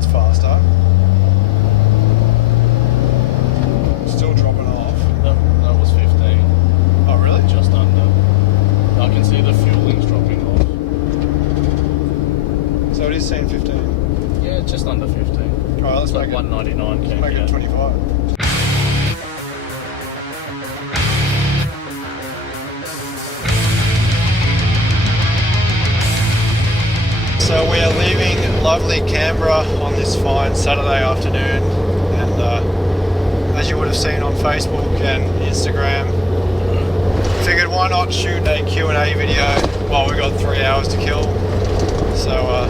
it's faster. Still dropping off. That was 15. Oh, really? Just under. I can see the fueling's dropping off. So it is saying 15. Yeah, just under 15. Alright, let's It's like make it, 199 let's make it 25. So we are leaving lovely Canberra on this fine Saturday afternoon, and as you would have seen on Facebook and Instagram, figured why not shoot a Q&A video while we got 3 hours to kill. So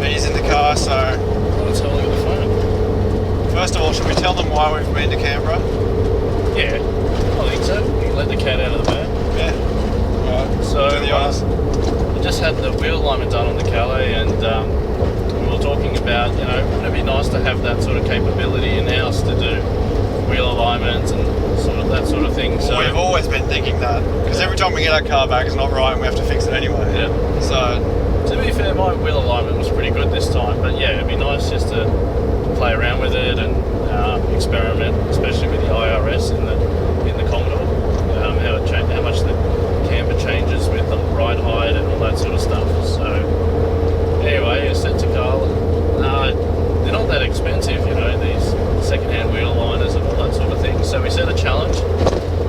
Benny's in the car, so Let's have a look at the phone. first of all, should we tell them why we've been to Canberra? Yeah, I think so. You can let the cat out of the bag. Yeah. Alright, So, do the honours. I just had the wheel alignment done on the Calais, and we were talking about, wouldn't it be nice to have that sort of capability in-house to do wheel alignments and sort of that sort of thing. Well, we've always been thinking that, because every time we get our car back it's not right and we have to fix it anyway. Yeah. So, to be fair, my wheel alignment was pretty good this time, but yeah, it'd be nice just to play around with it and experiment, especially with the IRS in the Commodore, how much the camber changes with the ride height and all that sort of stuff. So anyway, I said to Carl, they're not that expensive, these second-hand wheel aligners and all that sort of thing. So we set a challenge,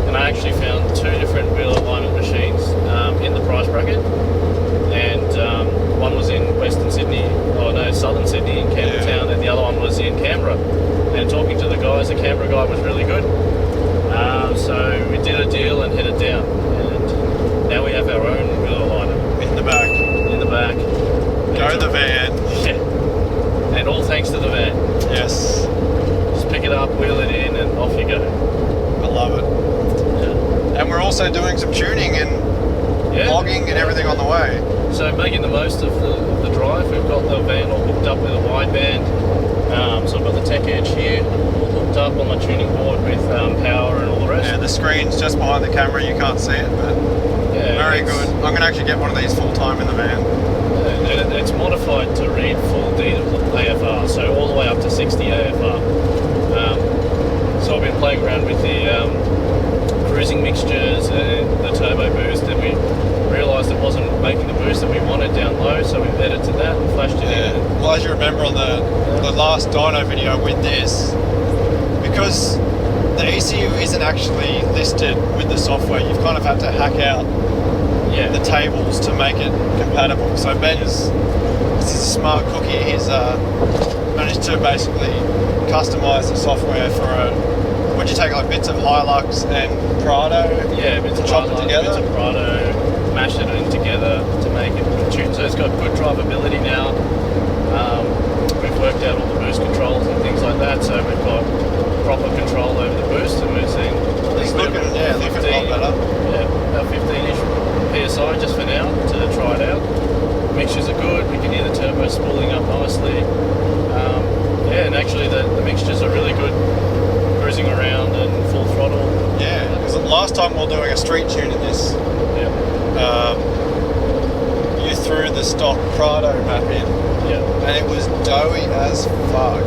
and I actually found 2 different wheel alignment machines in the price bracket, and one was in Southern Sydney in Campbelltown, and the other one was in Canberra. And talking to the guys, the Canberra guy was really good. So we did a deal and headed down, and now we have our own wheel aligner in the back. in the back. Go the van. Yeah. And all thanks to the van. Yes. Just pick it up, wheel it in, and off you go. I love it. Yeah. And we're also doing some tuning and logging and everything on the way. So making the most of the drive, we've got the van all hooked up with a wideband. So I've got the Tech Edge here all hooked up on my tuning board with power and all the rest. Yeah, the screen's just behind the camera, you can't see it, but very good. I'm going to actually get one of these full time in the van. It's modified to read full AFR, so all the way up to 60 AFR. So I've been playing around with the cruising mixtures and the turbo boost, and we realised it wasn't making the boost that we wanted down low, so we edited that and flashed it in. Well, as you remember on the last dyno video with this, because the ECU isn't actually listed with the software, you've kind of had to hack out the tables to make it compatible. So Ben's, this is a smart cookie, he's managed to basically customise the software for would you take like bits of Hilux and Prado? Yeah, bits of chop Hilux, it together? bits of Prado, mash it in together to make it tuned. So it's got good drivability now. We've worked out all the boost controls and things like that, so we've got proper control over the boost, and we're seeing It's looking a lot better. Yeah, about 15-ish PSI just for now to try it out. Mixtures are good, we can hear the turbo spooling up nicely. And actually the mixtures are really good cruising around and full throttle. Yeah, because last time we were doing a street tune in this, you threw the stock Prado map in, and it was doughy as fuck.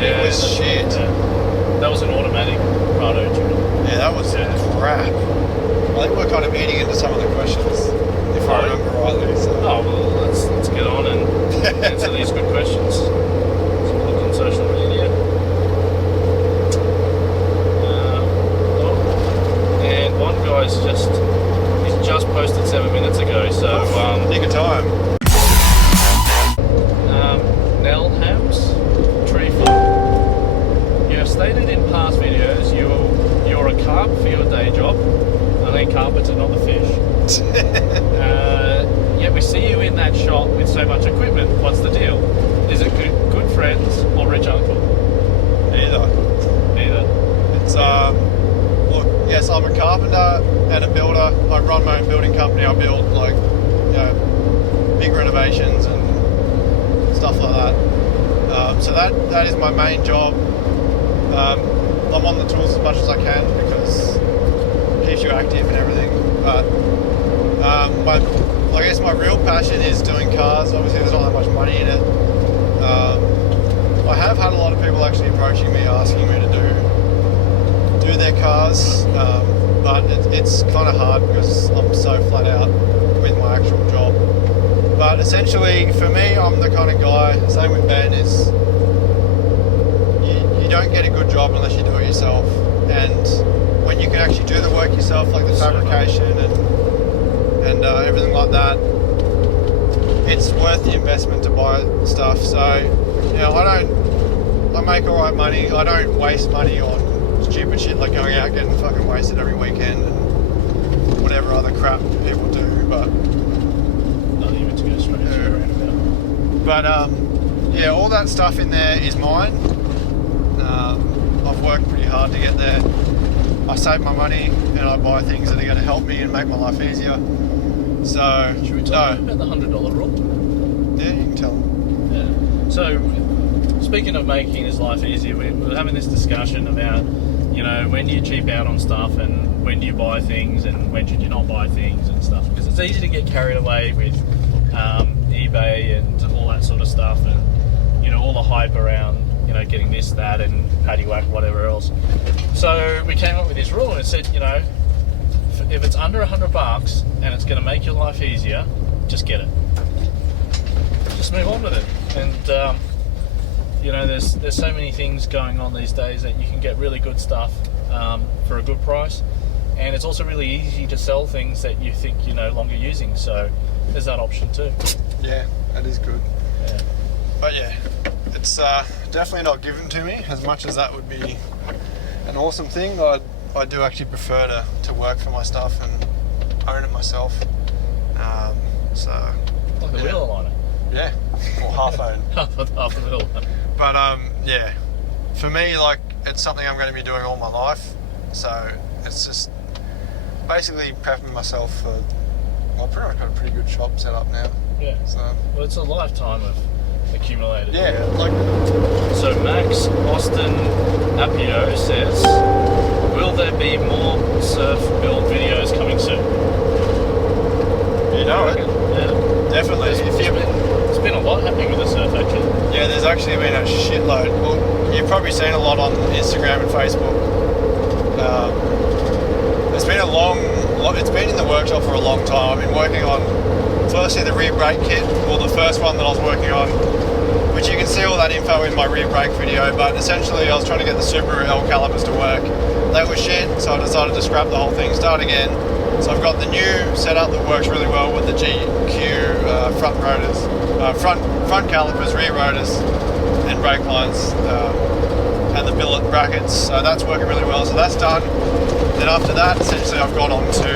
Yeah, it was shit. Yeah. That was an automatic Prado tune. Yeah, that was crap. I think we're kind of eating into some of the questions, if I remember rightly. So. Oh well, let's get on and answer these good questions. Let's look on social media. And one guy's just posted 7 minutes ago, so nick of time. Nell Hams, tree farm. You have stated in past videos you're a carp for your day job. I mean carpenter, not the fish. Yet we see you in that shop with so much equipment. What's the deal? Is it good friends or rich uncle? Neither. It's look, yes, I'm a carpenter and a builder. I run my own building company. I build like big renovations and stuff like that. So that is my main job. I'm on the tools as much as I can because it keeps you active and everything. But I guess my real passion is doing cars. Obviously, there's not that much money in it. actually approaching me, asking me to do their cars, but it's kind of hard because I'm so flat out with my actual job. But essentially, for me, I'm the kind of guy, same with Ben, is you don't get a good job unless you do it yourself. And when you can actually do the work yourself, like the fabrication and everything like that, it's worth the investment to buy stuff. So, you know, I make alright money. I don't waste money on stupid shit like going out getting fucking wasted every weekend and whatever other crap people do, but not even to go straight around. But yeah, all that stuff in there is mine. I've worked pretty hard to get there. I save my money and I buy things that are going to help me and make my life easier. So, should we talk about the $100 rule? Yeah, you can tell them. Yeah. So, speaking of making his life easier, we're having this discussion about, you know, when do you cheap out on stuff and when do you buy things and when should you not buy things and stuff. Because it's easy to get carried away with eBay and all that sort of stuff and, you know, all the hype around, you know, getting this, that and paddy whack, whatever else. So we came up with this rule and it said, you know, if it's under $100 and it's going to make your life easier, just get it. Just move on with it. And you know, there's so many things going on these days that you can get really good stuff for a good price, and it's also really easy to sell things that you think you're no longer using. So there's that option too. Yeah, that is good. Yeah. But yeah, it's definitely not given to me as much as that would be an awesome thing. I do actually prefer to work for my stuff and own it myself. So Like the wheel aligner. Yeah, or half own. half the wheel. But yeah, for me, like, it's something I'm going to be doing all my life. So it's just basically prepping myself for. Well, I've pretty much got a pretty good shop set up now. Yeah. So Well, it's a lifetime of accumulated. yeah, like. So Max Austin Apio says, will there be more surf build videos coming soon? You know it. Yeah. Definitely. It's been a lot happening with the surf actually. Yeah, there's actually been a shitload. Well, you've probably seen a lot on Instagram and Facebook. It's been it's been in the workshop for a long time. I've been working on, firstly, the rear brake kit, or the first one that I was working on, which you can see all that info in my rear brake video, but essentially I was trying to get the Subaru L calipers to work. They were shit, so I decided to scrap the whole thing, start again. So I've got the new setup that works really well with the GQ front rotors, front calipers, rear rotors, and brake lines, and the billet brackets. So that's working really well. So that's done. Then after that, essentially, I've got on to,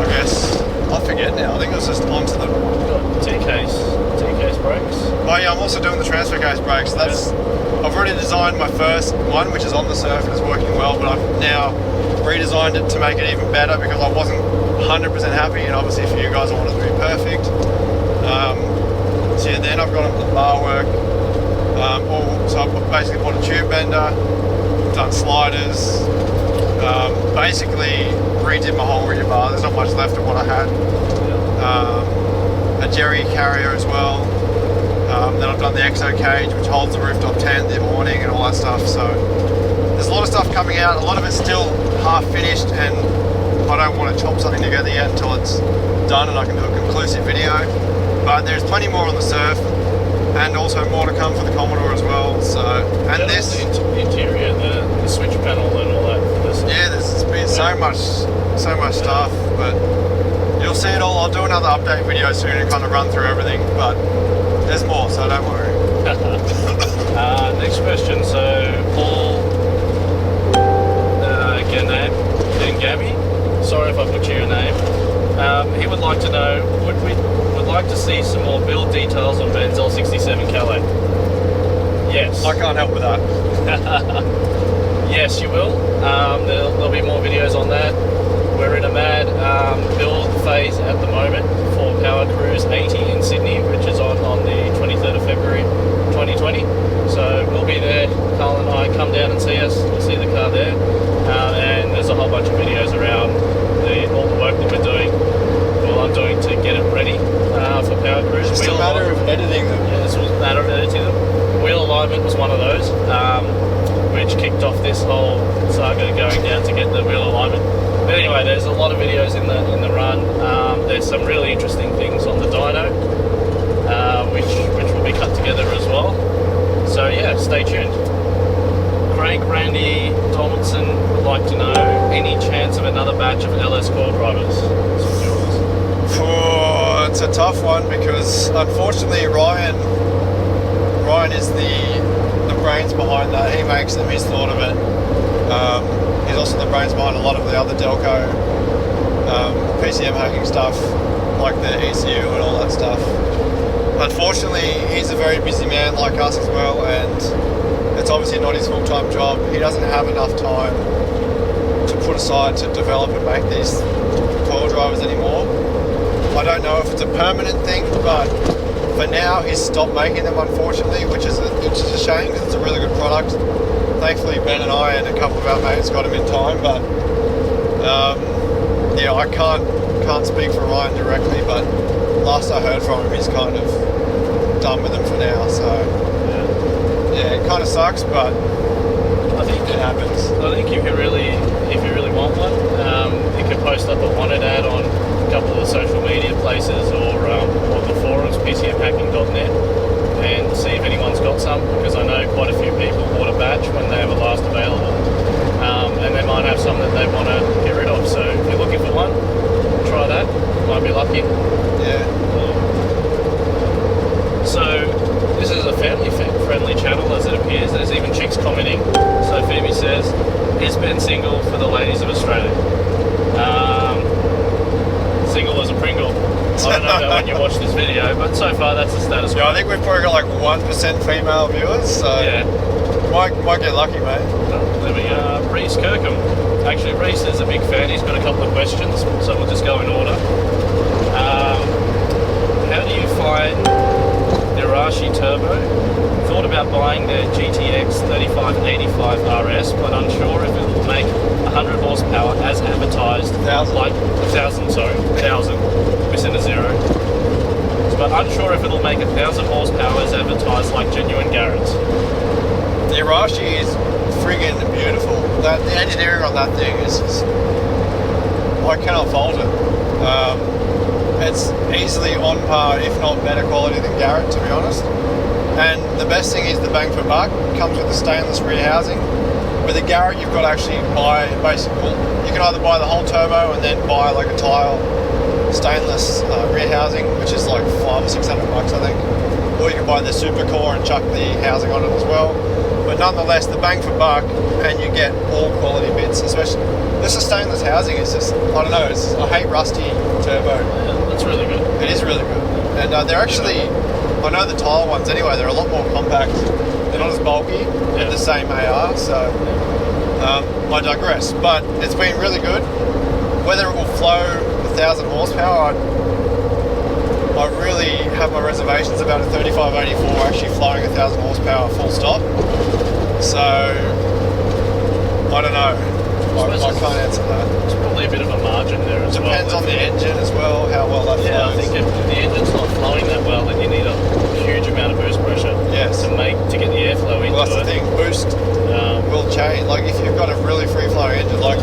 I guess, I forget now. I think it was just onto the T-case brakes. Oh yeah, I'm also doing the transfer case brakes. I've already designed my first one, which is on the surf and is working well, but I've now redesigned it to make it even better because I wasn't 100% happy, and obviously for you guys I want it to be perfect. So yeah, then I've got onto the bar work. So I've basically bought a tube bender, done sliders, basically redid my whole rear bar. There's not much left of what I had. A jerry carrier as well. Then I've done the XO cage, which holds the rooftop tent, the awning and all that stuff. So there's a lot of stuff coming out. A lot of it's still half finished, and I don't want to chop something together yet until it's done and I can do a conclusive video. But there's plenty more on the surf, and also more to come for the Commodore as well. So, and this the interior, the switch panel and all that. Yeah, there's been so much stuff, but you'll see it all. I'll do another update video soon and kind of run through everything, but there's more, so don't worry. Next question. So Paul Gangami, sorry if I butcher your name. He would like to know, would like to see some more build details on Ben's L67 Calais. Yes. I can't help with that. Yes, you will. There'll be more videos on that. We're in a mad build phase at the moment for Power Cruise 80 in Sydney, which is on the 23rd of February 2020. So we'll be there. Carl and I, come down and see us. You'll see the car there. And there's a whole bunch of videos around all the work that we're doing. Well, I'm doing to get it ready for Power Cruise. It's just a matter of editing them. Yeah, it's a matter of editing them. Wheel alignment was one of those, which kicked off this whole saga going down to get the wheel alignment. But anyway, there's a lot of videos in the run. There's some really interesting things on the dyno, which will be cut together as well. So yeah, stay tuned. Craig Randy Donaldson would like to know, any chance of another batch of LS core drivers? Oh, it's a tough one because unfortunately Ryan is the brains behind that. He makes them, he's thought of it. He's also the brains behind a lot of the other Delco PCM hacking stuff, like the ECU and all that stuff. Unfortunately, he's a very busy man like us as well, and it's obviously not his full-time job. He doesn't have enough time to put aside to develop and make these coil drivers anymore. I don't know if it's a permanent thing, but for now he's stopped making them, unfortunately, which is a shame because it's a really good product. Thankfully Ben and I and a couple of our mates got him in time, but yeah, I can't speak for Ryan directly, but last I heard from him he's kind of done with them for now, so yeah, it kind of sucks, but I think it happens. I think if you really want one, you can post up a wanted ad on a couple of the social media places or the forums, pcmhacking.net, and see if anyone's got some, because I know quite a few people bought a batch when they were last available, and they might have some that they want to get rid of. So if you're looking for one, try that. Might be lucky. Yeah. So this is a family-friendly channel, as it appears. There's even chicks commenting. So Phoebe says, "Is Ben single for the ladies of Australia?" Single as a Pringle. I don't know when you watch this video, but so far that's the status quo. Yeah, I think we've probably got like 1% female viewers, so yeah, might get lucky, mate. There we go. Reese Kirkham. Actually, Reese is a big fan. He's got a couple of questions, so we'll just go in order. How do you find the Arashi Turbo? Thought about buying the GTX 3585 RS, but unsure if it will make 100 horsepower as advertised. 1,000. Like 1,000, missing a zero. But unsure if it'll make 1,000 horsepower as advertised like genuine Garrett's. The Arashi is friggin' beautiful. The engineering on that thing is I cannot fault it. It's easily on par, if not better quality than Garrett, to be honest. And the best thing is the bang for buck. It comes with a stainless rear housing. With a Garrett, you've got to actually buy, basically, you can either buy the whole turbo and then buy like a tile stainless rear housing, which is like $500 or $600, I think. Or you can buy the super core and chuck the housing on it as well. But nonetheless, the bang for buck, and you get all quality bits, especially this is stainless housing. It's just, I don't know, I hate rusty turbo. Yeah, that's really good. It is really good. And they're actually, I know the tile ones anyway, they're a lot more compact. They're not as bulky, with the same AR, so I digress. But it's been really good. Whether it will flow 1,000 horsepower, I really have my reservations about a 3584 actually flowing 1,000 horsepower full stop. So, I don't know. I can't answer that. There's probably a bit of a margin there as well. Depends on the engine as well, how well that flows. Yeah, I think if the engine's not flowing that well, then you need a huge amount of boost pressure to get the airflow into it. Well, that's the thing. Boost will change. Like if you've got a really free-flowing engine, like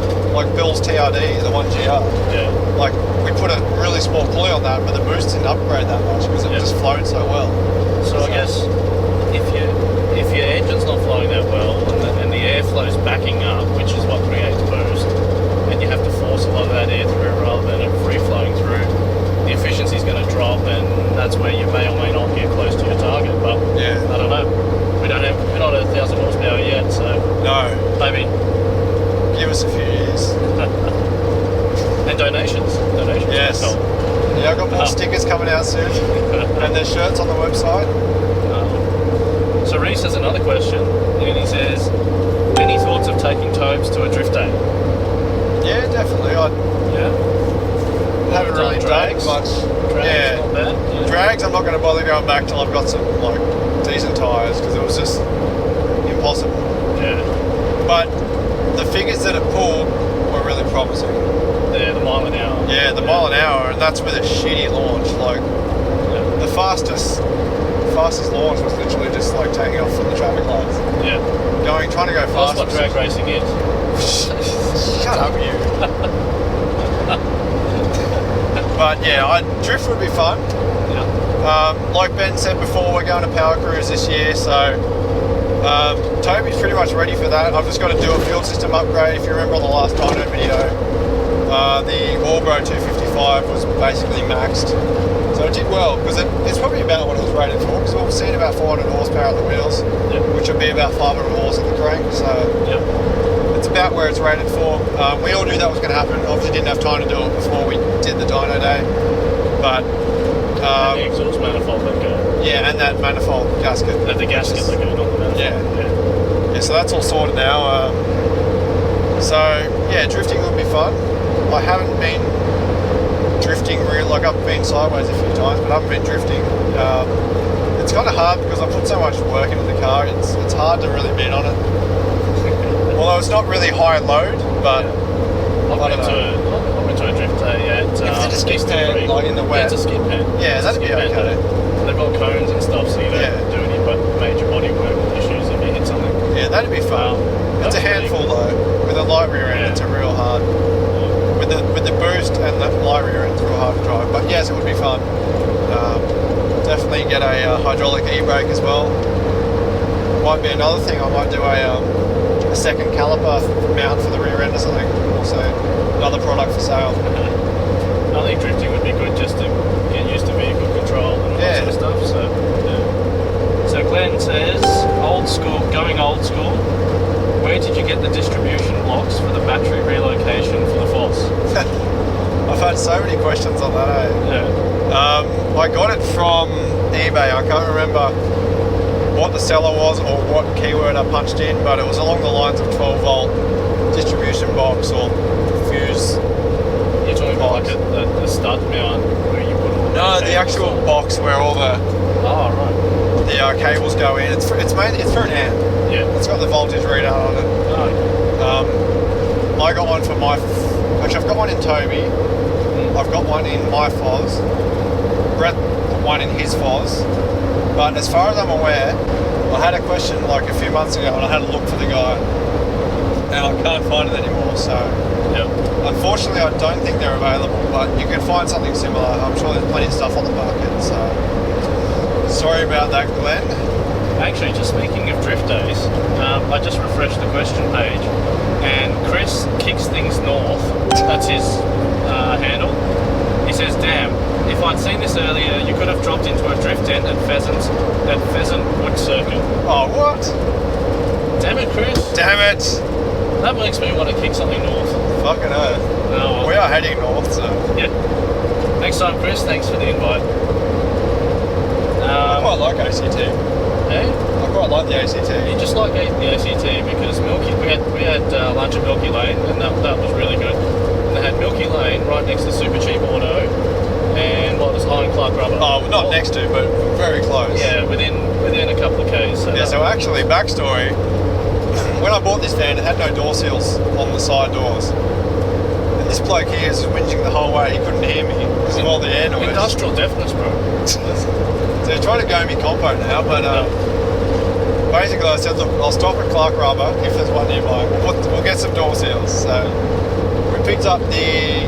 Bill's TRD, the 1GR. Yeah. Like we put a really small pulley on that, but the boost didn't upgrade that much because it just flowed so well. So I guess if your engine's not flowing that well and the airflow's backing up, which is what creates boost, and you have to force a lot of that air through rather than it free-flowing through, the efficiency's going to drop, and that's where you may or may not get close to your target. But I don't know. We're not at 1,000 horsepower yet, so maybe give us a few years. And donations. Yes. Yeah, I've got more stickers coming out soon, and there's shirts on the website. So Reese has another question, and he says, any thoughts of taking Tobes to a drift day? Yeah, definitely. Haven't really done much. Drags, not bad. Drags, I'm not going to bother going back till I've got some like decent tyres because it was just impossible. Yeah. But the figures that it pulled were really promising. Yeah, the mile an hour. Yeah, the mile an hour, and that's with a shitty launch. Like the fastest fastest launch was literally just like taking off from the traffic lights. Yeah. Trying to go That's fast. what drag racing is. Shut up, you. But yeah, drift would be fun. Yeah. Like Ben said before, we're going to Power Cruise this year, so Toby's pretty much ready for that. I've just got to do a fuel system upgrade. If you remember on the last dyno video, the Orbro 255 was basically maxed. So it did well, because it's probably about what it was rated for, because we've seen about 400 horsepower at the wheels, which would be about 500 horse at the crank, so it's about where it's rated for. We all knew that was going to happen. Obviously didn't have time to do it before we did the dyno day, but... and the exhaust manifold let go. Yeah, and that manifold gasket. And the gasket let go, not the manifold. Yeah, so that's all sorted now. So, yeah, drifting would be fun. I haven't been drifting really, like I've been sideways a few times, but I haven't been drifting. It's kind of hard because I put so much work into the car, it's hard to really bid on it. Although it's not really high load, but I went to a drift day at if it's a skid pan, like in the wet. Yeah, it's a skid pan. Yeah, that'd be okay. They've got cones and stuff, so you don't do any major body work issues if you hit something. Yeah, that'd be fun. It's a handful though. With a light rear end, it's a real hard. With the boost and the light rear end, it's real hard to drive. But yes, it would be fun. Definitely get a hydraulic e-brake as well. Might be another thing. I might do a second caliper mount for the rear end or something. Also, another product for sale. I think drifting would be good just to get used to vehicle control and all that sort of stuff. So Glenn says, going old school. Where did you get the distribution blocks for the battery relocation for the FOSS? I've had so many questions on that. Yeah. I got it from eBay. I can't remember what the seller was or what keyword I punched in, but it was along the lines of 12 volt distribution box or fuse. You're talking about like a stud mount where you put all the... No, the actual box where all the cables go in. It's for an amp. Yeah. It's got the voltage readout on it. Oh. I got one for my... Actually, I've got one in Toby. I've got one in my FOS. Brett put one in his FOS. But as far as I'm aware, I had a question like a few months ago and I had to look for the guy. And I can't find it anymore, so... Unfortunately, I don't think they're available, but you can find something similar. I'm sure there's plenty of stuff on the market, so... Sorry about that, Glenn. Actually, just speaking of drift days, I just refreshed the question page, and Chris Kicks Things North, that's his handle. He says, damn, if I'd seen this earlier, you could have dropped into a drift tent at Pheasant Wood Circuit. Oh, what? Damn it, Chris. Damn it. That makes me want to kick something north. Fucking hell. Oh, well. We are heading north, so... Yeah. Next time, Chris, thanks for the invite. I quite like ACT. Hey? I quite like the ACT. You just like the ACT because we had lunch at Milky Lane, and that was really good. And they had Milky Lane right next to Super Cheap Auto, and what was Iron Clark Rubber. Oh, not next to, but very close. Yeah, within a couple of k's. So yeah, so actually, backstory, when I bought this van, it had no door seals on the side doors. And this bloke here is whinging the whole way, he couldn't hear me because of all the air noise. Industrial deafness, bro. So they're trying to go me compo now, but basically I said, look, I'll stop at Clark Rubber if there's one nearby. We'll get some door seals. So we picked up the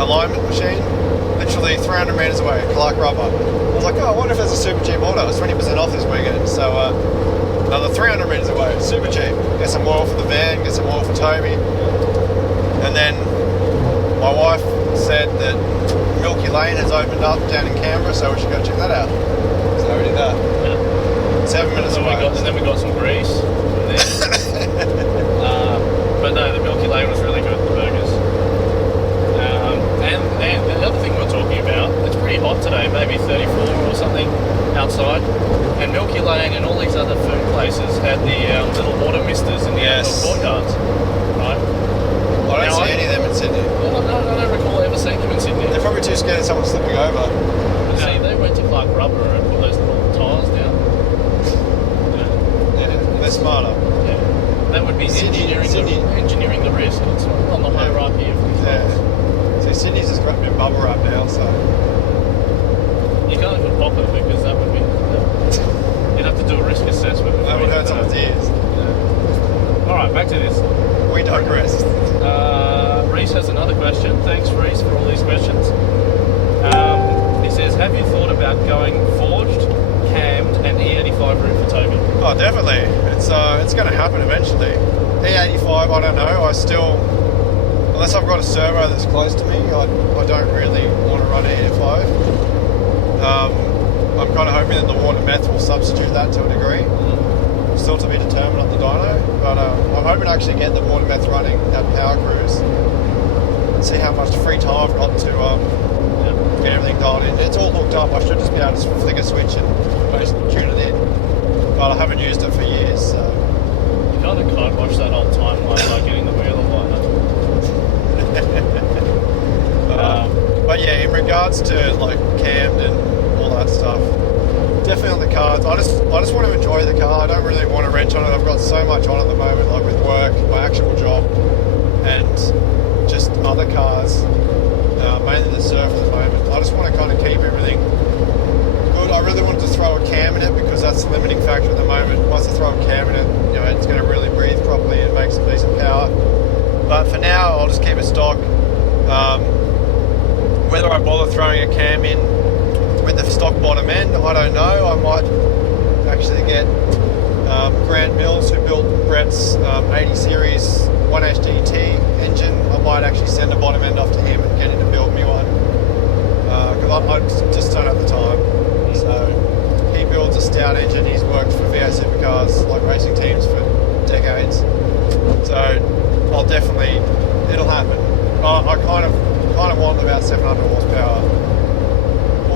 alignment machine, literally 300 metres away, Clark Rubber. I was like, oh, I wonder if there's a super cheap auto. It's 20% off this weekend. So another 300 metres away, super cheap. Get some oil for the van, get some oil for Toby. And then my wife said that Milky Lane has opened up down in Canberra, so we should go check that out. So we did that. Yeah. 7 minutes away. And then we got some grease from there. But no, the Milky Lane was really good, the burgers. And the other thing we're talking about, it's pretty hot today, maybe 34 or something outside. And Milky Lane and all these other food places had the little water misters in the outdoor courtyards, right? I don't see any of them in Sydney. I don't recall ever seeing them in Sydney. They're probably too scared of someone slipping over. See, they went to Clark Rubber and put those little tyres down. Yeah, they're smarter. Yeah, that would be engineering the risk. It's on the hierarchy of controls. Yeah. See, Sydney's just got a bit bubble wrap now, so... You can't even pop it because that about going forged, cammed, and E85 route for Toby? Oh, definitely. It's going to happen eventually. E85, I don't know. I still, unless I've got a servo that's close to me, I don't really want to run E85. I'm kind of hoping that the water meth will substitute that to a degree. Still to be determined on the dyno, but I'm hoping to actually get the water meth running at Power Cruise and see how much free time I've got to get everything dialed in. It's all hooked up. I should just be able to flick a switch and basically tune it in, but I haven't used it for years. So. You kind of kibosh that whole timeline by getting the wheel liner. But yeah, in regards to like cammed and all that stuff, definitely on the cards. I just want to enjoy the car. I don't really want to wrench on it. I've got so much on at the moment, like with work, my actual job, and just other cars, mainly the Surf at the moment. I just want to kind of keep everything good. I really wanted to throw a cam in it because that's the limiting factor at the moment. Once I throw a cam in it, it's going to really breathe properly and make some decent power. But for now, I'll just keep it stock. Whether I bother throwing a cam in with the stock bottom end, I don't know. I might actually get Grant Mills, who built Brett's 80 series 1HDT engine. I might actually send a bottom end off to him and get him to build me one, because I just don't have the time. So he builds a stout engine. He's worked for VA Supercars, like racing teams, for decades. So I'll definitely, it'll happen. I kind of want about 700 horsepower.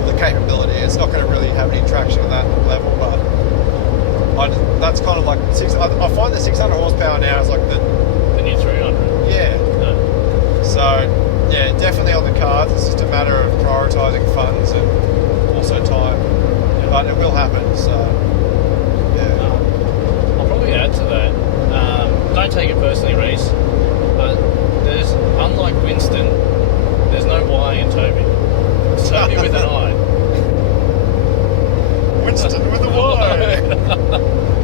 The capability. It's not going to really have any traction at that level, but that's kind of like I find the 600 horsepower now is like the new 300. Yeah. So yeah, definitely on the cards. It's just a matter of prioritising funds and also time, but it will happen. So yeah. I'll probably add to that. Don't take it personally, Reese, but there's, unlike Winston, there's no Y in Toby. It's Toby with an I. Winston with a Y.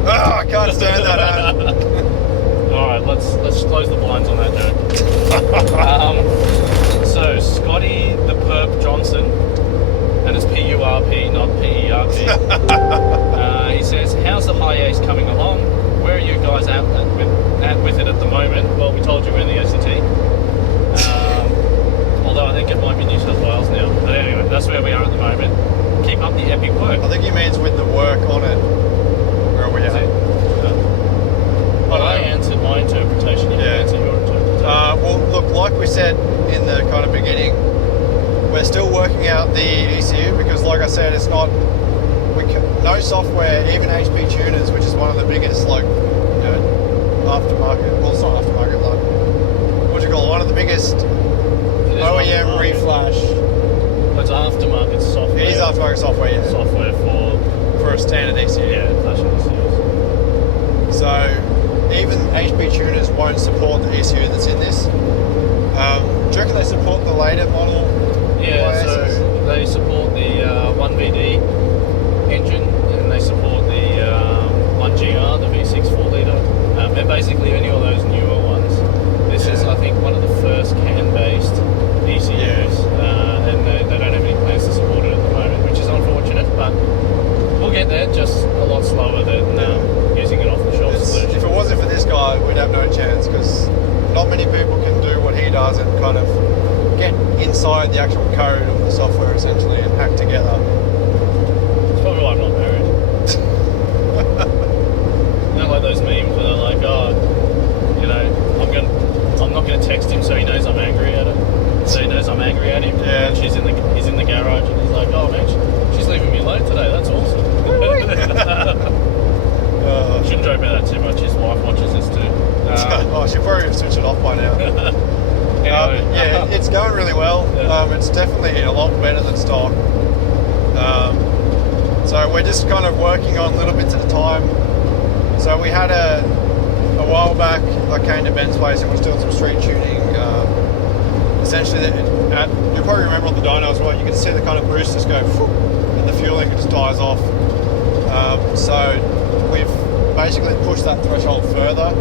I can't stand that. Alright, let's close the blinds on that joke. So Scotty the Perp Johnson, and it's P-U-R-P, not P-E-R-P. He says, how's the high ace coming along? Where are you guys at with it at the moment? Well, we told you we're in the ACT. Although I think it might be New South Wales now. But anyway, that's where we are at the moment. Keep up the epic work. I think he means with the work on it. Where are we at? Well, I answered my interpretation. You can answer your interpretation. Well, look, like we said in the kind of beginning, we're still working out the ECU because, like I said, it's not. No software, even HP tuners, which is one of the biggest, like, aftermarket. Well, it's not aftermarket. Like, what do you call it? One of the biggest OEM reflash. It's aftermarket software. It is aftermarket software, yeah. Software for a standard ECU. Yeah, flashing ECUs. So even HP tuners won't support the ECU that's in this. Do you reckon they support the later model? Yeah, so they support the 1VD engine, and they support the 1GR, the V6 4-litre, and basically any of those newer ones. This is, I think, one of the first CAN-based ECUs, and they don't have any plans to support it at the moment, which is unfortunate, but we'll get there, just a lot slower than using it off the shelf solution. If it wasn't for this guy, we'd have no chance, because not many people can do what he does and kind of get inside the actual code of the software, essentially, and hack together. It's probably why I'm not married. Like those memes where they're like, I'm not going to text him so he knows I'm angry at him. So he knows I'm angry at him. Yeah. And he's in the garage and he's like, oh man, she's leaving me alone today. That's awesome. Shouldn't joke about that too much. His wife watches this too. She'll probably switch it off by now. Anyway, it's going really well. Yeah. It's definitely a lot better than stock. So we're just kind of working on little bits at a time. So we had a while back, I came to Ben's place and was doing some street tuning. Essentially, you'll probably remember on the dyno as well, you can see the kind of boost just go, and the fueling just dies off. So we've basically pushed that threshold further.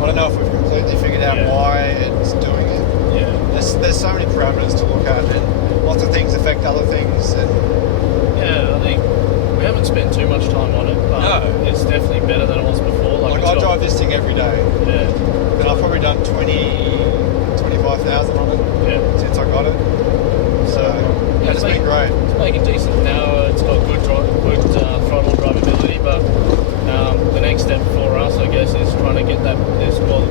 I don't know if we've completely figured out why it's doing it. Yeah. There's so many parameters to look at, and lots of things affect other things. And yeah, good throttle drivability, but the next step for us, I guess, is trying to get that,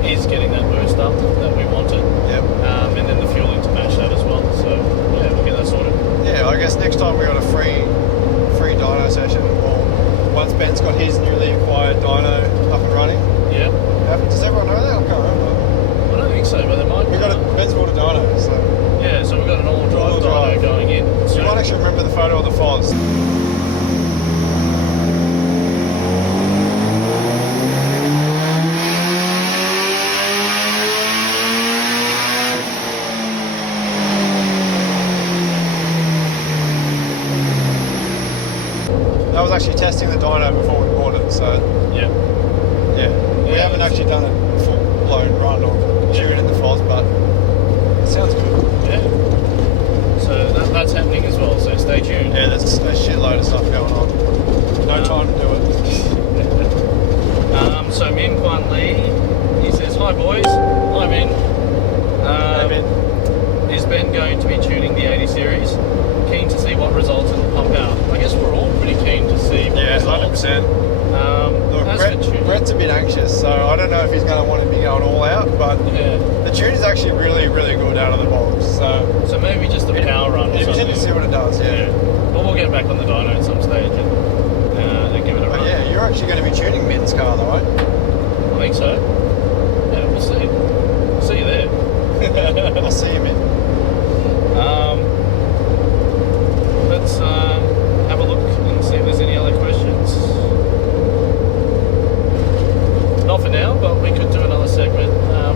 is getting that boost up that we wanted. Yep. And then the fueling to match that as well. So yeah, we'll get that sorted. Yeah, I guess next time we got a free dyno session, or once Ben's got his newly acquired dyno up and running. Yeah. Does everyone know that? I can't remember. I don't think so, but they might. We got a Ben's bought a dyno, so yeah. So we've got an all-drive dyno going in. So you might actually remember the photo of the Foz. That was actually testing the dyno before we bought it, so yeah. We haven't actually done a full-blown run or tuned in the Foz, but it sounds good. Yeah. So that's happening as well, so stay tuned. Yeah, there's a shitload of stuff going on. No time to do it. So Min Kwan Lee, he says, hi boys. Hi Min. Hey, Ben. Is Ben going to be tuning the 80 series? Keen to see what results in the pump out. I guess we're all pretty keen to see what results. 100%. Look, Brett's a bit anxious, so I don't know if he's going to want to be going all out, but the tune is actually really, really good out of the box. So maybe just a power run or something. To see what it does, yeah. Well, we'll get back on the dyno at some stage and give it a run. Yeah, you're actually going to be tuning Min's car though, right? I think so. Yeah, we'll see. We'll see you there. I'll see you, Min. Let's have a look and see if there's any other questions. Not for now, but we could do another segment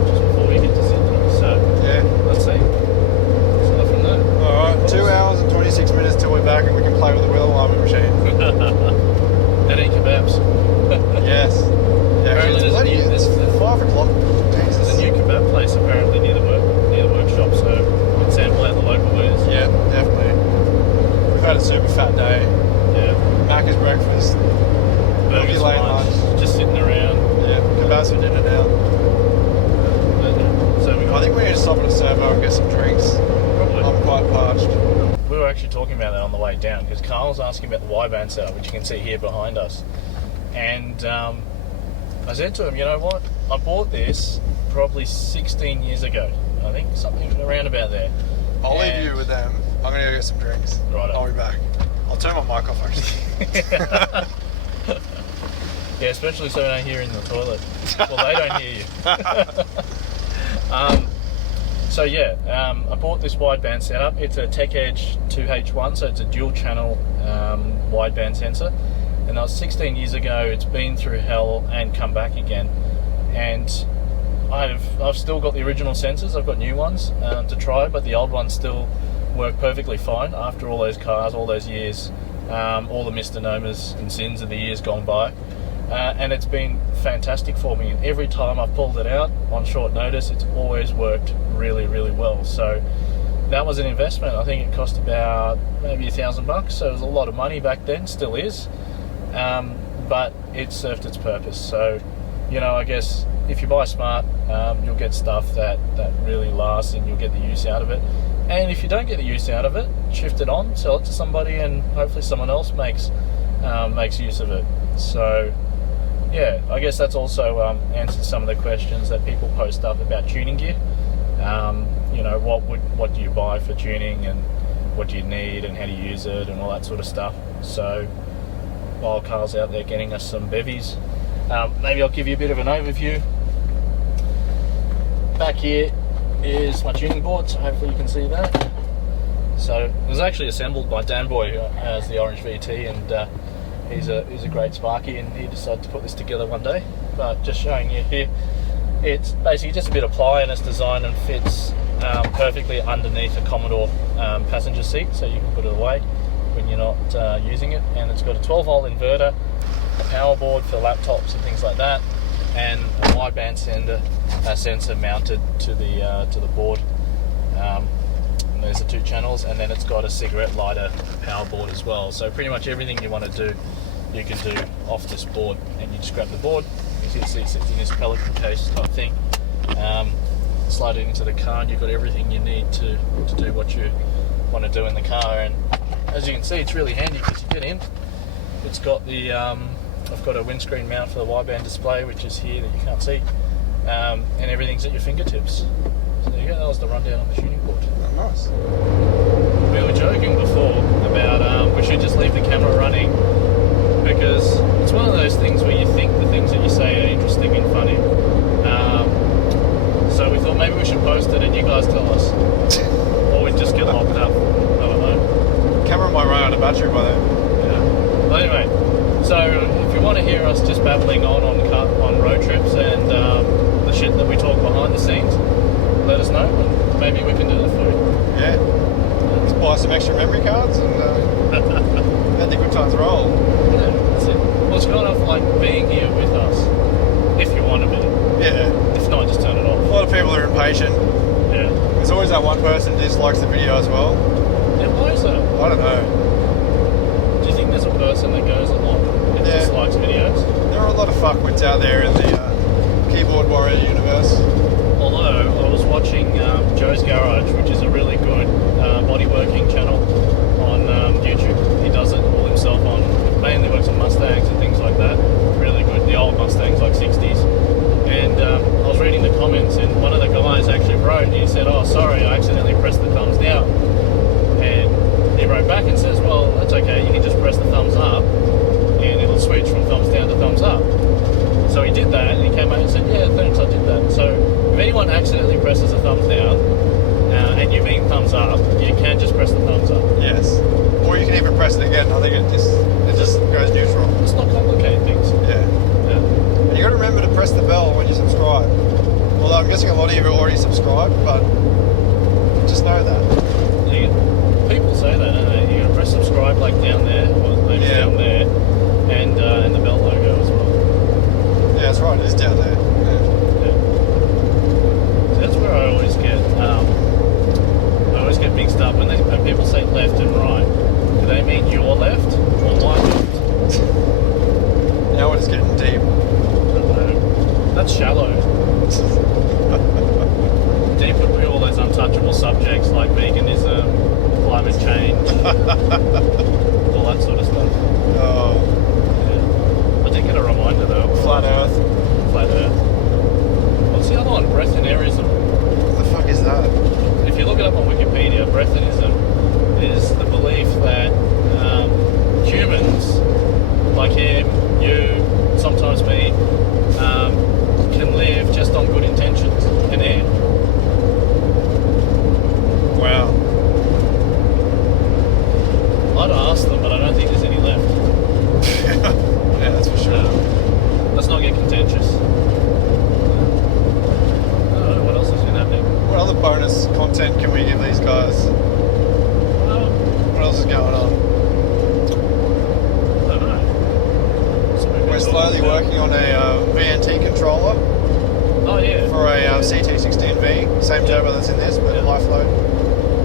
just before we get to Sydney. So yeah, let's see. So from that. All right, 2 hours and 26 minutes till we're back, and we can play with the wheel alignment machine. And eat kebabs. Yes. Yeah, apparently it's 5 o'clock. Jesus. There's a new kebab place apparently near the workshop, so we can sample out the local wares. Yeah, definitely. We've had a super fat day. Yeah. Macca's breakfast. Burgers for lunch. Just sitting around. Yeah. Kebabs for dinner now. So I think we need to stop at a servo and get some drinks. Probably. I'm quite parched. We were actually talking about that on the way down because Carl was asking about the Wideband setup, which you can see here behind us. And I said to him, you know what? I bought this probably 16 years ago. I think something around about there. I'll leave you with them. I'm going to go get some drinks. Right. I'll be back. I'll turn my mic off actually. Yeah, especially so I don't hear in the toilet. Well, they don't hear you. So yeah, I bought this wideband setup. It's a Tech Edge 2H1, so it's a dual channel wideband sensor. And that was 16 years ago. It's been through hell and come back again. And I've still got the original sensors. I've got new ones to try, but the old ones still work perfectly fine after all those cars, all those years, all the misnomers and sins of the years gone by. And it's been fantastic for me. And every time I've pulled it out on short notice, it's always worked really, really well. So that was an investment. I think it cost about maybe $1,000. So it was a lot of money back then, still is. But it served its purpose. So, you know, I guess if you buy smart, you'll get stuff that really lasts and you'll get the use out of it. And if you don't get the use out of it, shift it on, sell it to somebody, and hopefully someone else makes use of it. So yeah, I guess that's also answered some of the questions that people post up about tuning gear. You know, what do you buy for tuning, and what do you need, and how do you use it, and all that sort of stuff. So while Carl's out there getting us some bevies, maybe I'll give you a bit of an overview. Back here is my tuning board, so hopefully you can see that. So it was actually assembled by Dan Boy, who has the Orange VT, and he's a great Sparky, and he decided to put this together one day. But just showing you here, it's basically just a bit of ply, and it's designed and fits perfectly underneath a Commodore passenger seat, so you can put it away when you're not using it. And it's got a 12-volt inverter, a power board for laptops and things like that, and a wideband sensor mounted to the board. And there's the 2 channels, and then it's got a cigarette lighter power board as well. So pretty much everything you want to do, you can do off this board, and you just grab the board. You can see it sits in this pelican case type thing. Slide it into the car, and you've got everything you need to do what you want to do in the car. And as you can see, it's really handy because you get in, It's got the I've got a windscreen mount for the Wideband display, which is here that you can't see, and everything's at your fingertips. So there you go. That was the rundown on the tuning port. Oh, nice. We were joking before about we should just leave the camera running because it's one of those things where you think the things that you say are interesting and funny. So we thought maybe we should post it and you guys tell us, or we'd just get locked up. I don't know. Camera might run out of battery by then. Yeah. But anyway, so if you want to hear us just babbling on road trips and the shit that we talk behind the scenes, let us know and maybe we can do that for you. Yeah. Let's buy some extra memory cards and let the good times roll. Yeah, that's it. Well, it's kind of like being here with us, if you want to be. Yeah. If not, just turn it off. A lot of people are impatient. Yeah. There's always that one person who dislikes the video as well. Yeah, why is that? I don't know. Do you think there's a person that goes along and dislikes videos? There are a lot of fuckwits out there in the keyboard warrior universe. Although I was watching Joe's Garage, which is a really good bodyworking channel on YouTube. He does it all himself mainly works on Mustangs and things like that. Really good, the old Mustangs, like 60s. And I was reading the comments, and one of the guys actually wrote, and he said, "Oh, sorry, I accidentally pressed the thumbs down." And he wrote back and says, "Well, that's okay, you can just press the thumbs up, and it'll switch from thumbs down to thumbs up." So he did that, and he came out and said, "Yeah, thanks, I did that." So if anyone accidentally presses a thumbs down, and you mean thumbs up, you can just press the thumbs up. Yes. Or you can even press it again. I think it just goes neutral. It's not complicated things. Yeah. And you got to remember to press the bell when you subscribe. Although I'm guessing a lot of you have already subscribed, but just know that. People say that, don't they? You got to press subscribe like down there, or maybe down there, and the bell logo as well. Yeah, that's right. It is down there. Yeah. So that's where I always get mixed up when people say left and right. Do they mean your left or my left? Now we're just getting deep. I don't know. That's shallow. Deep would be all those untouchable subjects like veganism, climate change, all that sort of stuff. Oh. Yeah. I did get a reminder though. Flat Earth. Flat Earth. What's the other one? Breathanarism. What the fuck is that? If you look it up on Wikipedia, breathanarism is the belief that humans, like him, you, sometimes me, can live just on good intentions and air. Wow. I'd ask them, but I don't think there's any left. Yeah, that's for sure. Let's not get contentious. What else has been happening? What other bonus content can we give these guys? What else is going on? I don't know. We're slowly working on a VNT controller. Oh yeah. For a CT16V, same turbo that's in this, but high flow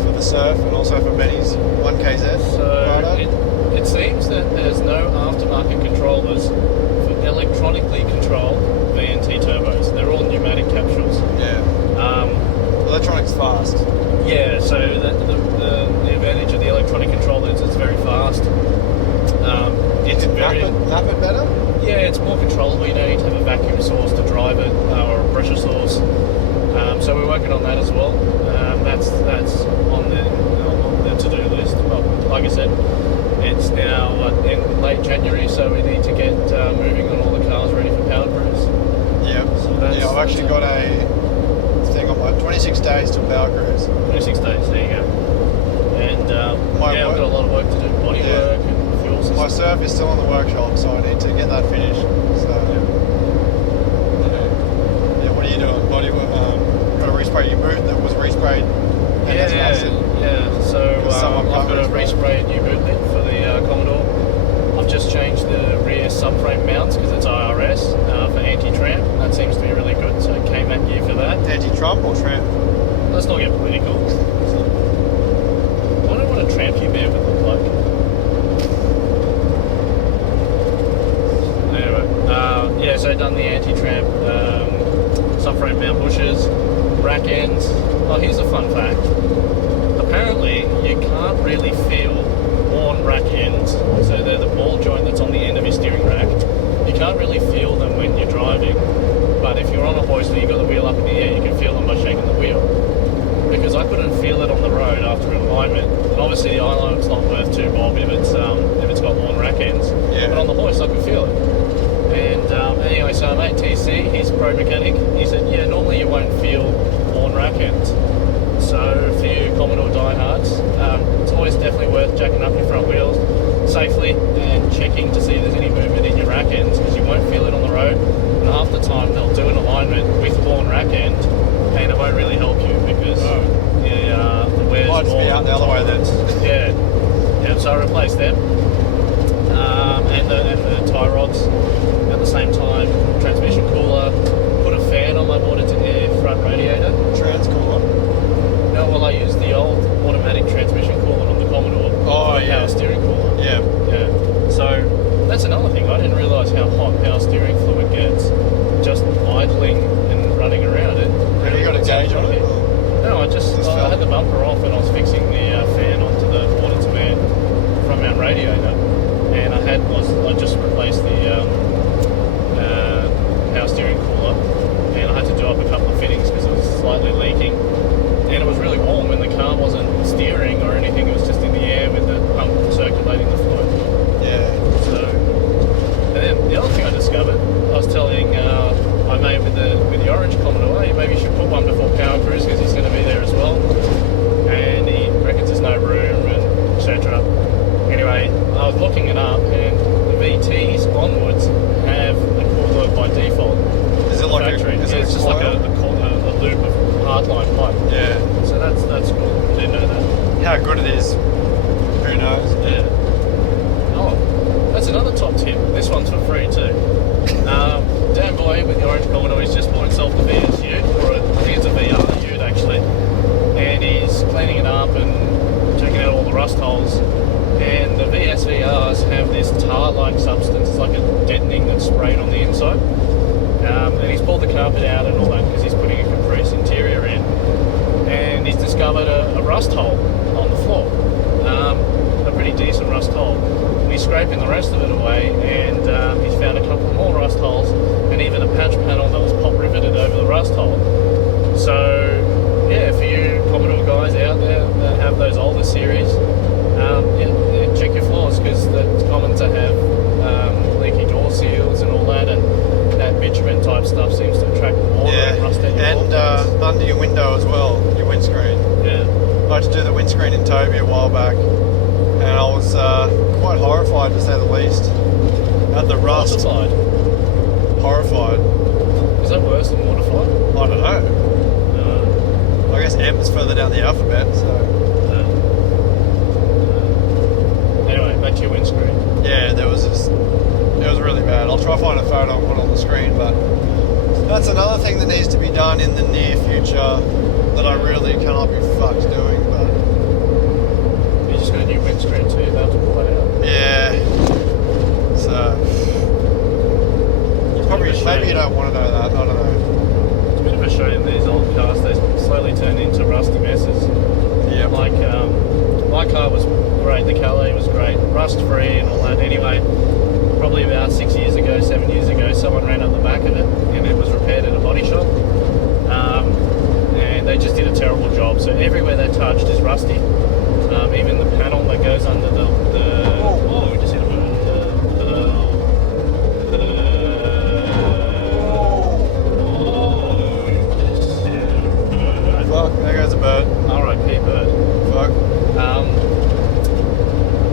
for the surf and also for Benny's 1KZ. So it seems that there's no aftermarket controllers for electronically controlled VNT turbos. They're all pneumatic capsules. Yeah. Electronic's fast. Yeah, so the advantage of the electronic controller is it's very fast. It's very... Map it better? Yeah, it's more controllable. You don't need to have a vacuum source to drive it or a pressure source. So we're working on that as well. That's on the to-do list. Well, like I said, it's now in late January, so we need to get moving on all the cars ready for power cruise. Yeah. So I've actually got a thing on my 26 days to power cruise. 26 days, there you go. And I've got a lot of work to do. Body work and fuel system. My surf is still in the workshop, so I need to get that finished. So what are you doing? Body work. Got to respray your boot that was resprayed. So I've got to respray a new boot lid for the Commodore. I've just changed the rear subframe mounts because it's IRS for anti-tramp. That seems to be really good. So K-Mac gear for that. Anti-Trump or tramp? Let's not get political. I wonder what a trampy bear would look like. Anyway, so done the anti-tramp subframe mount bushers, rack ends. Oh, here's a fun fact. Apparently, you can't really feel worn rack ends. So they're the ball joint that's on the and checking to see if there's any movement in your rack ends, because you won't feel it on the road. And half the time they'll do an alignment with worn rack end, and it won't really help you because the wear's might just be out the other way then. Yeah. So I replaced them, and the tie rods at the same time. Transmission cooler. Put a fan on my water to air front radiator. Trans cooler. No, well I used the old automatic transmission cooler on the Commodore. Oh, the power steering cooler. Yeah. So that's another thing. I didn't realise how hot power steering fluid gets just idling and running around it. Have you got a gauge on it? No, I had the bumper off and I was fixing the fan onto the water to air front mount radiator, and I just replaced the power steering cooler, and I had to do up a couple of fittings because it was slightly leaking, and it was really warm when the car wasn't steering or anything. It was just in the air with the pump circulating the fluid. Yeah. So, and then the other thing I discovered, I was telling my mate with the orange Commodore, hey, maybe you should put one before Power Cruise because he's going to be there as well, and he reckons there's no room and etc. Anyway, I was looking it up, and the VTs onwards have the cooler by default. Is it like factory. is it It's just like a loop of hardline pipe. Yeah. So that's cool. Didn't know that. How good it is, who knows? Yeah. Oh, that's another top tip. This one's for free too. Dan Boy with the orange Commodore, he's just bought himself the VS Ute, or I think it's a VR Ute actually, and he's cleaning it up and checking out all the rust holes. And the VSVRs have this tar-like substance. It's like a deadening that's sprayed on the inside. And he's pulled the carpet out and all that because he's putting a Caprice interior in. And he's discovered a rust hole on the floor. A pretty decent rust hole. And he's scraping the rest of it away, and he's found a couple more rust holes and even a patch panel that was pop riveted over the rust hole. So, yeah, for you Commodore guys out there that have those older series, check your floors because it's common to have leaky door seals and all that, and that bitumen type stuff seems to attract water and rust at your and under your window as well, your windscreen. Yeah. I had to do the windscreen in Toby a while back, and I was quite horrified to say the least at the rust. Mortified. Horrified. Is that worse than mortified? I don't know. I guess M's further down the alphabet, so. Anyway, back to your windscreen. Yeah, it was really bad. I'll try to find a photo and put it on the screen, but that's another thing that needs to be done in the near future that I really cannot be fucked doing, but... You just got a new windscreen too, you'll have to pull that out. Yeah. So... Probably, maybe you don't want to know that, I don't know. It's a bit of a shame these old cars, they slowly turn into rusty messes. Yeah. Like, my car was great, the Calais was great, rust free and all that. Anyway, probably about 7 years ago, someone ran up the back of it and it was repaired at a body shop. And they just did a terrible job. So everywhere they touched is rusty. Even the panel that goes under the we just hit a bird. Fuck, there goes a bird. R.I.P. bird. Fuck.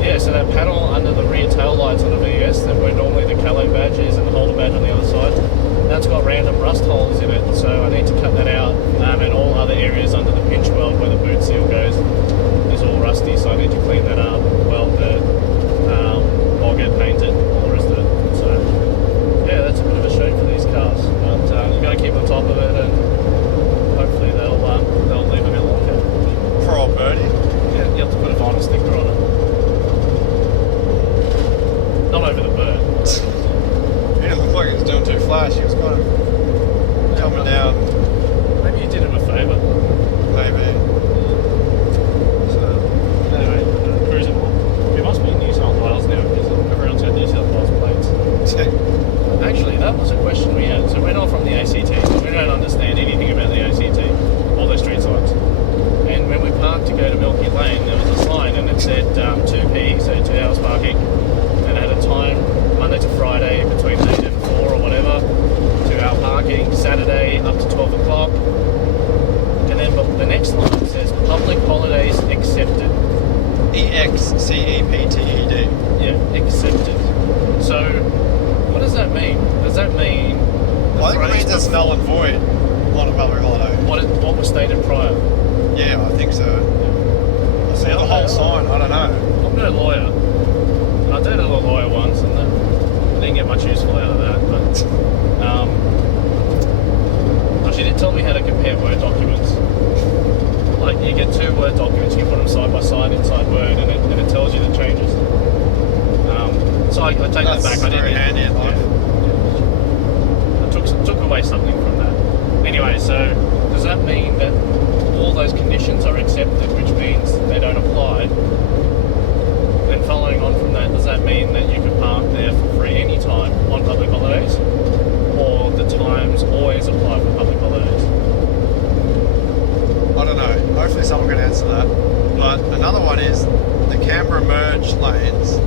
Yeah, so that panel under the rear tail lights on the VS, that where normally the Calais badge is and the holder badge on the other side, that's got random rust holes in it. So I need to cut that out, and all other areas under the pinch weld where the boot seal goes is all rusty. So I need to clean that up, weld it, or get painted, all the rest of it. So yeah, that's a bit of a shame for these cars, but you've got to keep on top of it, and hopefully they'll leave a bit longer. Poor old birdie. Yeah, you have to put a vinyl sticker on it. Not over the bird. He didn't look like he was doing too flash. He was kind of coming down. Maybe you did him a favour. Maybe. So, anyway, cruising along. We must be in New South Wales now because everyone's got New South Wales plates. Actually, that was a question we had. So we're not from the ACT, so we don't understand anything about the ACT or their street signs. And when we parked to go to Milky Lane, there was a sign and it said 2p, so 2 hours parking. And at a time, Monday to Friday, between 8 and 4 or whatever, 2 hour does that mean? Well, I think it means it's null and void on a public holiday. What was stated prior? Yeah, I think so. I saw the whole sign. I don't know. I'm no lawyer. I dated a lawyer once, and I didn't get much useful out of that. But she did tell me how to compare Word documents. Like you get two Word documents, you put them side by side inside Word, and it tells you the changes. So I take that back. I didn't. Very handy in life. I took away something from that. Anyway, so does that mean that all those conditions are accepted, which means they don't apply? Then following on from that, does that mean that you can park there for free any time on public holidays? Or the times always apply for public holidays? I don't know. Hopefully someone can answer that. But another one is the Canberra merge lanes.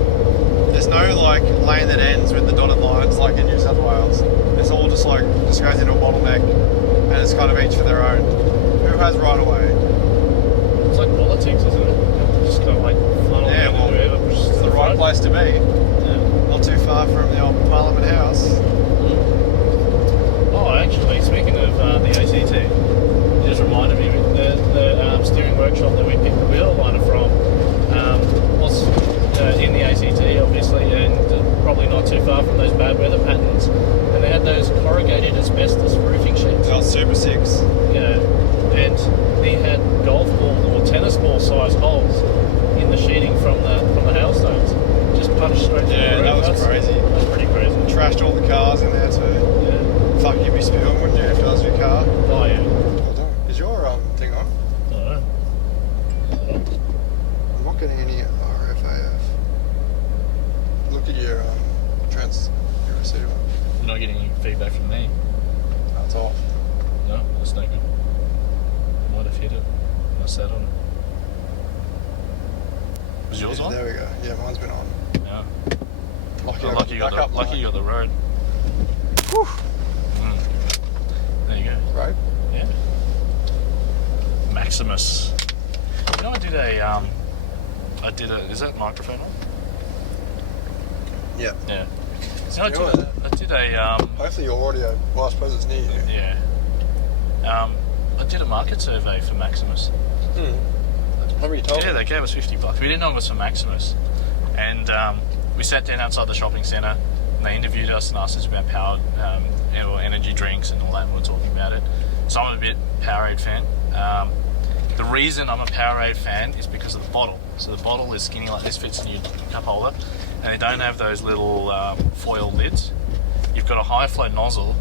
There's no like lane that ends with the dotted lines like in New South Wales. It's all just goes into a bottleneck, and it's kind of each for their own. Who has right away? It's like politics, isn't it? Just kind of like funnel Yeah, well, whoever pushes it's the right place to be. Yeah. Not too far from the old Parliament House. Oh, actually, speaking of the ACT, it just reminded me the steering workshop that we picked the wheel liner from was in the ACT, obviously, and probably not too far from those bad weather patterns. And they had those corrugated asbestos roofing sheets. Oh, Super 6. Yeah, and he had golf ball or tennis ball sized holes in the sheeting from the hailstones. Just punched straight through the roof. Yeah, that was crazy. That's pretty crazy. Trashed all the cars in there too. Yeah. Fuck, you'd be spewing, wouldn't you, if that was your car? Oh yeah. Is your thing on? I don't know. I'm not getting any RFAF. Look at your your receiver. You're not getting any feedback from me. No, it's off. No, that's no good. Might have hit it. I sat on it. Was yours on? There we go. Yeah, mine's been on. Yeah. Lucky you got the road. Whew. There you go. Right? Yeah. Maximus. You know, I did a. Is that microphone on? Yeah. Yeah. You know, I did a. Hopefully your audio. Well, I suppose it's near you. Yeah. I did a market survey for Maximus. What were you told? Yeah, they gave us $50. We didn't know it was for Maximus, and we sat down outside the shopping centre. And they interviewed us and asked us about power or energy drinks and all that. And we were talking about it. So I'm a bit Powerade fan. The reason I'm a Powerade fan is because of the bottle. So the bottle is skinny like this, fits in your cup holder, and they don't have those little foil lids. You've got a high flow nozzle.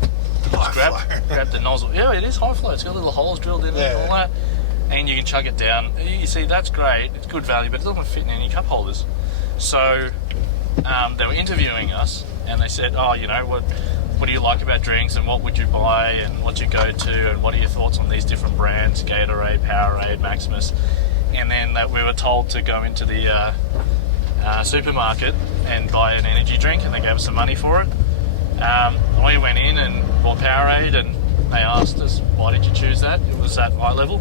Grab the nozzle. Yeah, it is high flow. It's got little holes drilled in it and all that. And you can chug it down. You see, that's great. It's good value, but it doesn't fit in any cup holders. So they were interviewing us, and they said, "Oh, you know, what do you like about drinks, and what would you buy, and what's your go-to, and what are your thoughts on these different brands, Gatorade, Powerade, Maximus?" And then we were told to go into the supermarket and buy an energy drink, and they gave us some money for it. We went in and bought Powerade, and they asked us, "Why did you choose that?" It was at eye level.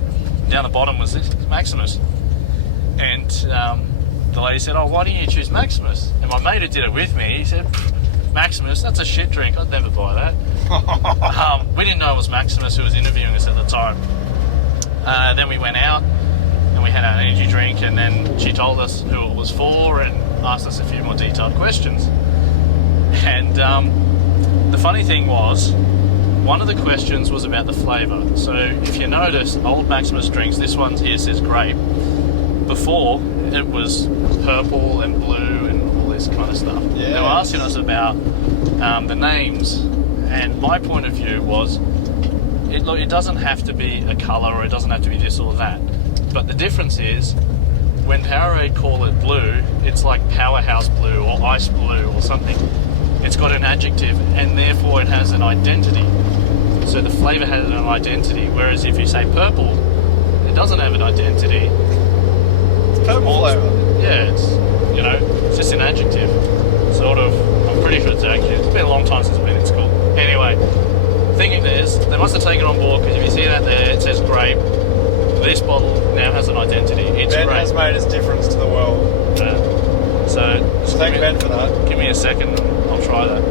Down the bottom was this Maximus, and the lady said, "Oh, why didn't you choose Maximus?" And my mate who did it with me, he said, "Maximus, that's a shit drink. I'd never buy that." We didn't know it was Maximus who was interviewing us at the time. Then we went out and we had our energy drink, and then she told us who it was for and asked us a few more detailed questions. And the funny thing was, one of the questions was about the flavour. So if you notice, old Maximus drinks, this one here says grape. Before, it was purple and blue and all this kind of stuff. Yeah. They were asking us about the names, and my point of view was, it doesn't have to be a colour, or it doesn't have to be this or that. But the difference is, when Powerade call it blue, it's like Powerhouse Blue or Ice Blue or something. It's got an adjective, and therefore it has an identity. So the flavour has an identity, whereas if you say purple, it doesn't have an identity. It's purple flavour. Yeah, it's just an adjective. Sort of, I'm pretty sure it's accurate. It's been a long time since I've been in school. Anyway, thinking this, they must have taken it on board, because if you see that there, it says grape. This bottle now has an identity. It's Ben grape. has made its difference to the world. So Thank Ben for that. Give me a second, I'll try that.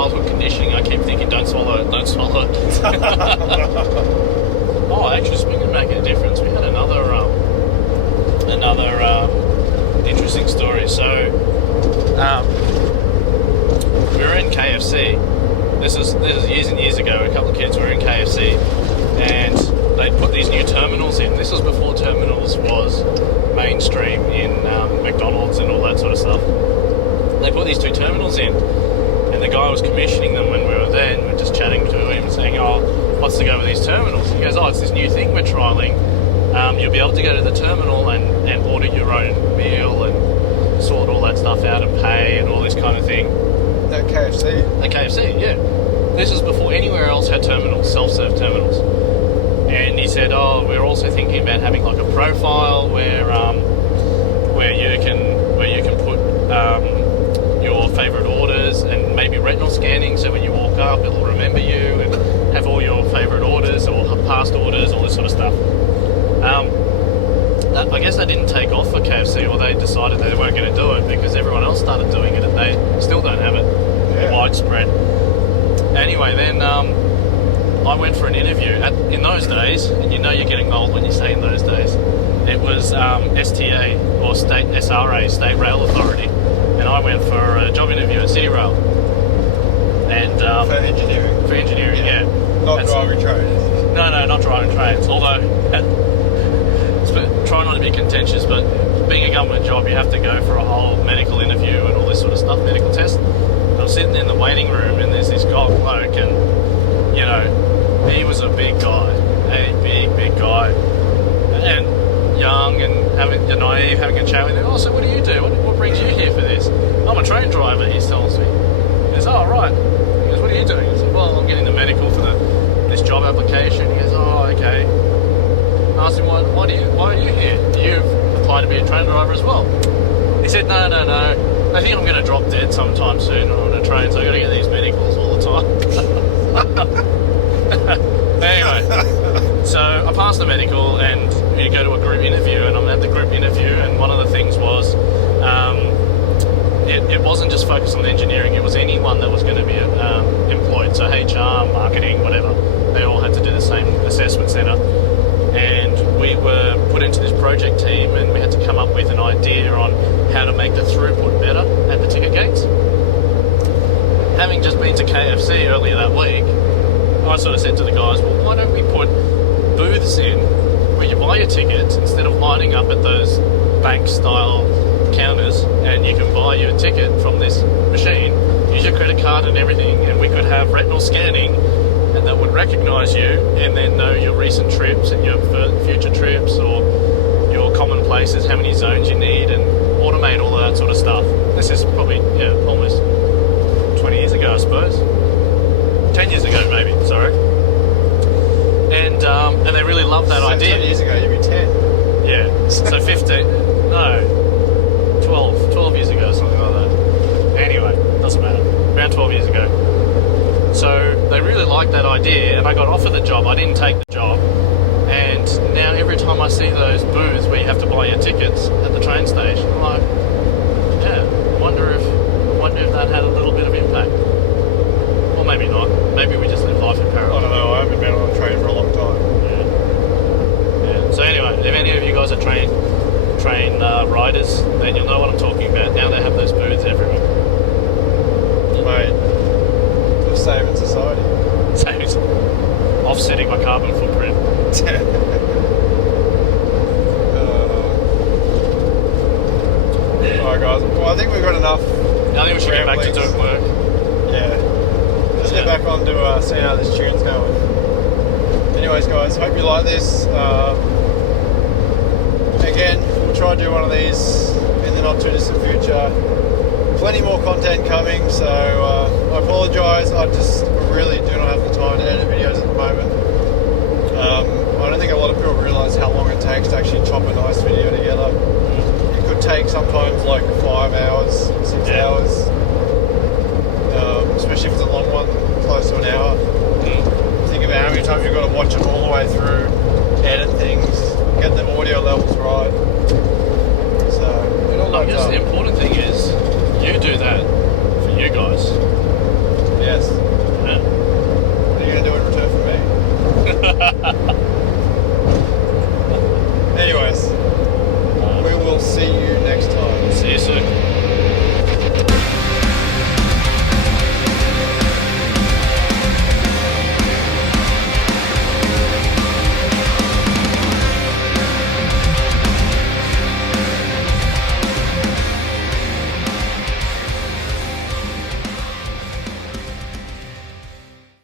childhood conditioning. I keep thinking, don't swallow it, don't swallow it. Oh, actually, speaking of making a difference, we had another interesting story. So, we were in KFC. This is years and years ago. A couple of kids were in KFC, and they put these new terminals in. This was before terminals was mainstream in McDonald's and all that sort of stuff. They put these two terminals in, and the guy was commissioning them when we were there, and we were just chatting to him, saying, "Oh, what's to go with these terminals?" He goes, "Oh, it's this new thing we're trialing. You'll be able to go to the terminal and order your own meal and sort all that stuff out and pay and all this kind of thing." At KFC? At KFC, yeah. This is before anywhere else had terminals, self-serve terminals. And he said, "Oh, we're also thinking about having like a profile where you can put your favourite orders and maybe retinal scanning, so when you walk up, it'll remember you and have all your favourite orders or past orders, all this sort of stuff." I guess that didn't take off for KFC, or they decided they weren't going to do it because everyone else started doing it and they still don't have it widespread. Anyway, then I went for an interview. In those days, and you know you're getting old when you say in those days, it was STA, or State SRA, State Rail Authority, and I went for a job interview at City Rail. And for engineering? For engineering, yeah. Not driving trains? No, not driving trains, although... try not to be contentious, but being a government job, you have to go for a whole medical interview and all this sort of stuff, medical test. I was sitting in the waiting room, and there's this bloke, and you know, he was a big guy, big guy, and young, and naive, having a chat with him. "Oh, so what do you do? What brings you here for this?" "I'm a train driver," he tells me. He goes, "Oh, right." He goes, "What are you doing?" I said, "Well, I'm getting the medical for this job application." He goes, "Oh, okay." I asked him, why are you here? You've applied to be a train driver as well. He said, no. I think I'm going to drop dead sometime soon on a train, so I've got to get these medicals all the time. Anyway, so I passed the medical, and you go to a group interview, and I'm at the group interview, and one of the things was it wasn't just focused on engineering, it was anyone that was going to be employed, so HR, marketing, whatever, they all had to do the same assessment centre. And we were put into this project team, and we had to come up with an idea on how to make the throughput better at the ticket gates. Having just been to KFC earlier that week, I sort of said to the guys, well, why don't we put booths in where you buy your tickets instead of lining up at those bank-style counters, and you can buy your ticket from this machine, use your credit card and everything, and we could have retinal scanning, and that would recognise you and then know your recent trips and your future trips, or your common places, how many zones you need, and automate all of that sort of stuff. This is probably, almost 20 years ago, I suppose. 10 years ago, maybe, sorry. And they really loved that idea. 10 years ago, you'd be 10. Yeah, so 15, no, 12 years ago, something like that. Anyway, doesn't matter, around 12 years ago. So they really liked that idea, and I got offered the job. I didn't take the job, and now every time I see those booths where you have to buy your tickets at the train station, I'm like, I wonder if that had a little bit of impact. Or maybe not. Maybe we just live life in parallel. I don't know, I haven't been on a train for a long time. Yeah. So anyway, if any of you guys are train riders, then you'll know what I'm talking about. Now they have those booths everywhere. Mate. Saving society. Offsetting my carbon footprint. Alright guys, well I think we've got enough. I think we should get back to doing work. Yeah. Let's get back on to seeing how this tune's going. Anyways guys, hope you like this. Again, we'll try to do one of these in the not too distant future. Plenty more content coming, so I apologise. I just really do not have the time to edit videos at the moment. I don't think a lot of people realise how long it takes to actually chop a nice video together. It could take sometimes like 5 hours, 6 hours, especially if it's a long one, close to an hour. Think about how many times you've got to watch it all the way through, edit things, get the audio levels right. So, I guess the important thing is, you do that for you guys. Yeah, Anyways, we will see you